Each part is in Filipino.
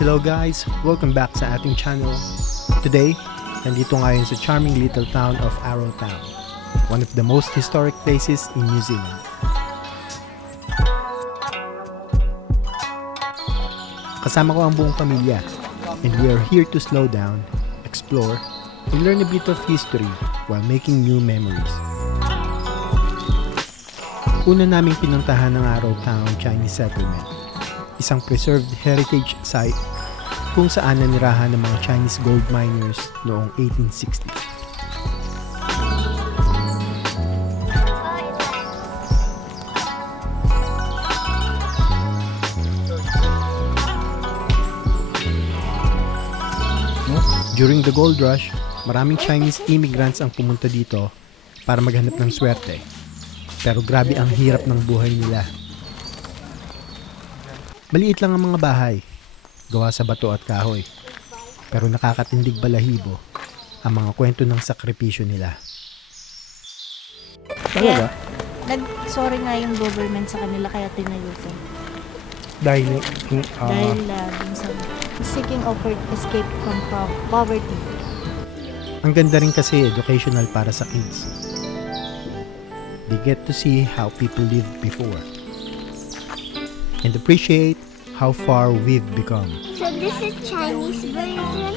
Hello guys! Welcome back sa ating channel. Today, nandito ngayon sa charming little town of Arrowtown, one of the most historic places in New Zealand. Kasama ko ang buong pamilya, and we are here to slow down, explore, and learn a bit of history while making new memories. Una naming pinuntahan ng Arrowtown Chinese Settlement, isang preserved heritage site kung saan nanirahan ng mga Chinese gold miners noong 1860. During the gold rush, maraming Chinese immigrants ang pumunta dito para maghanap ng swerte. Pero grabe ang hirap ng buhay nila. Maliit lang ang mga bahay, gawa sa bato at kahoy. Pero nakakatindig balahibo ang mga kwento ng sakripisyo nila. Kaya, nag-sorry nga yung government sa kanila kaya tinayusin. Dahil Dun sa seeking offered escape from poverty. ang ganda rin kasi educational para sa kids. They get to see how people lived before and appreciate how far we've become. So this is Chinese version?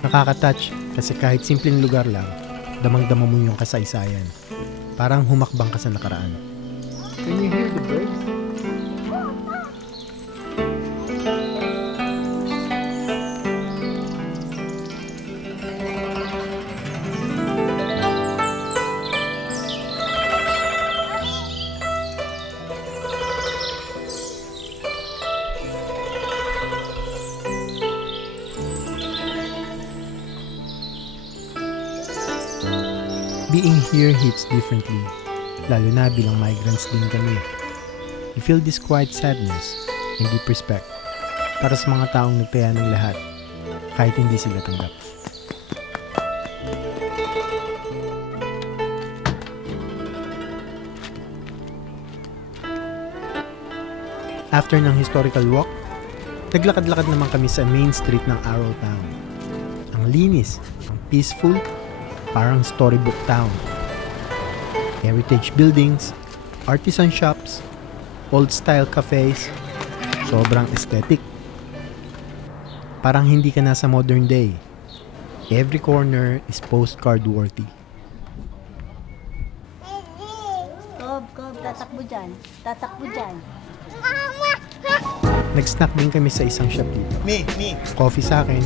Nakaka-touch kasi kahit simpleng lugar lang, damang-dama mo yung kasaysayan. Parang humakbang ka sa nakaraan. Can you hear the birds? Being here hits differently, lalo na bilang migrants din kami. You feel this quiet sadness and deep respect para sa mga taong nagtaya ng lahat, kahit hindi sila tanggap. After ng historical walk, naglakad-lakad naman kami sa main street ng Arrowtown. Ang linis, ang peaceful, parang storybook town. Heritage buildings, artisan shops, old-style cafes, sobrang aesthetic. Parang hindi ka nasa modern day. Every corner is postcard worthy. Gob, tatakbo dyan. Nag-snack din kami sa isang shop dito. Coffee sa akin,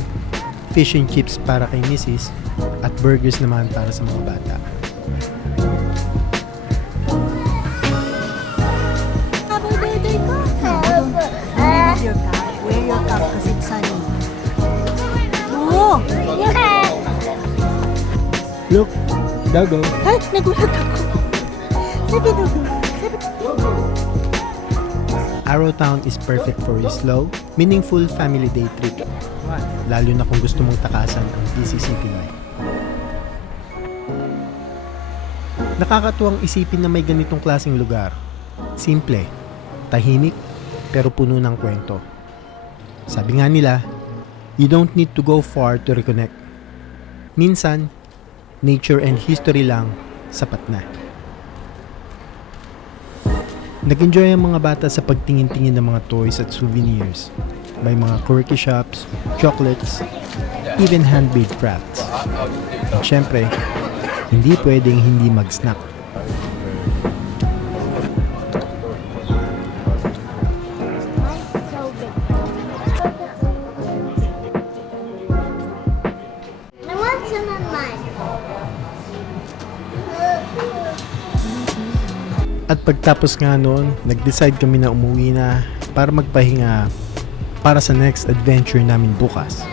fish and chips para kay Mrs. at burgers naman para sa mga bata. Wear your cap kasi it's sunny. Oo! Look, dago. Ay, nagulat ako. Sabi daw. Arrowtown is perfect for a slow, meaningful family day trip. Lalo na kung gusto mong takasan ang busy city life. Nakakatuwang isipin na may ganitong klaseng lugar. Simple, tahimik, pero puno ng kwento. Sabi nga nila, you don't need to go far to reconnect. Minsan, nature and history lang sapat na. Nag-enjoy ang mga bata sa pagtingin-tingin ng mga toys at souvenirs. May mga quirky shops, chocolates, even handmade crafts. At syempre, hindi pwedeng hindi mag-snack. Naman sa naman. At pagtapos nga noon, nag-decide kami na umuwi na para magpahinga para sa next adventure namin bukas.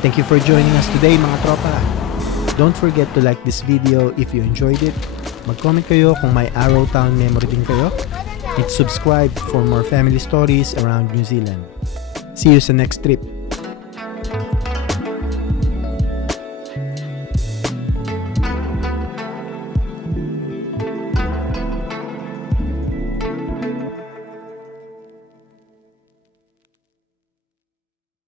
Thank you for joining us today mga tropa. Don't forget to like this video if you enjoyed it. Mag-comment kayo kung may Arrowtown memory din kayo. And subscribe for more family stories around New Zealand. See you sa next trip.